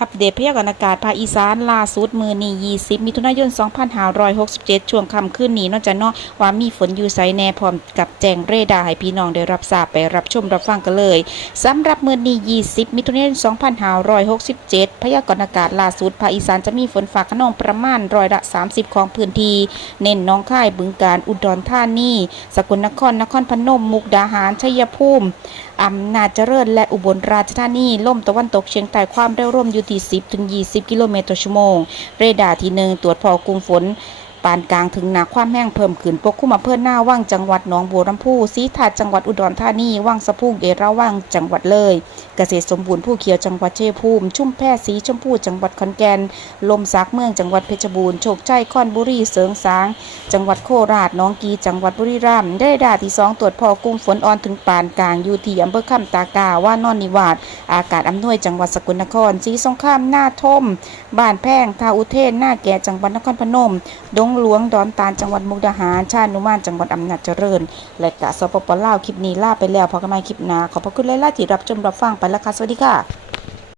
อัปเดตพยากรณ์อากาศภาคอีสานล่าสุดมือนี้20 มิถุนายน 2567 ช่วงค่ำคืนนี้นอกจากนาะว่ามีฝนอยู่ไสแน่พร้อมกับแจ้งเรดาร์ให้พี่น้องได้รับทราบไปรับชมรับฟังกันเลยสำหรับมือนี้20 มิถุนายน 2567 พยากรณ์อากาศล่าสุดภาคอีสานจะมีฝนฟ้าขนองประมาณร้อยละ 30 ของพื้นที่เน้นน้องค่ายบึงกาฬอุดรธานีสกลนครนครพนม มุกดาหารชัยภูมิอำนาจเจริญและอุบลราชธานีลมตะวันตกเฉียงใต้ความเร็วลมอยู่ที่ 10 ถึง 20 กิโลเมตรต่อชั่วโมง เรดาร์ที่ 1 ตรวจพอกลุ่มฝน ปานกลางถึงหนาความแห้งเพิ่มขึ้นปกคลุมอำเภอหน้าว่างจังหวัดหนองบัวลำพูสีถาดจังหวัดอุดรธานีว่างสะพุงเอราว่างจังหวัดเลย เกษตรสมบูรณ์ผู้เขียวจังหวัดเชียภูมิ ชุ่มแพทย์สีชมพูจังหวัดขอนแก่นลมซักเมืองจังหวัดเพชรบูรณ์โชคชัยคอนบุรีเสริงสาง จังหวัดโคราชน้องกีจังหวัดบุรีรัมย์ได้ดาที่สองตรวจพอกลุ่มฝนอ่อนถึงปานกลางอยู่ที่อำเภอคำตากาว่านอนนิวาสอากาศอำนวยจังหวัดสกลนครสีสงครามหน้าทมบ้านแพงทาอุเทนหน้าแก่จังหวัดนครพนมดงหลวงดอนตาลจังหวัดมุกดาหาร ชาตินุมานจังหวัดอำนาจเจริญ และกะสปปลาวคลิปนี้ลาไปแล้วพอกันใหม่คลิปหน้าขอบพระคุณหลายๆที่รับชมรับฟังไปแล้วค่ะสวัสดีค่ะ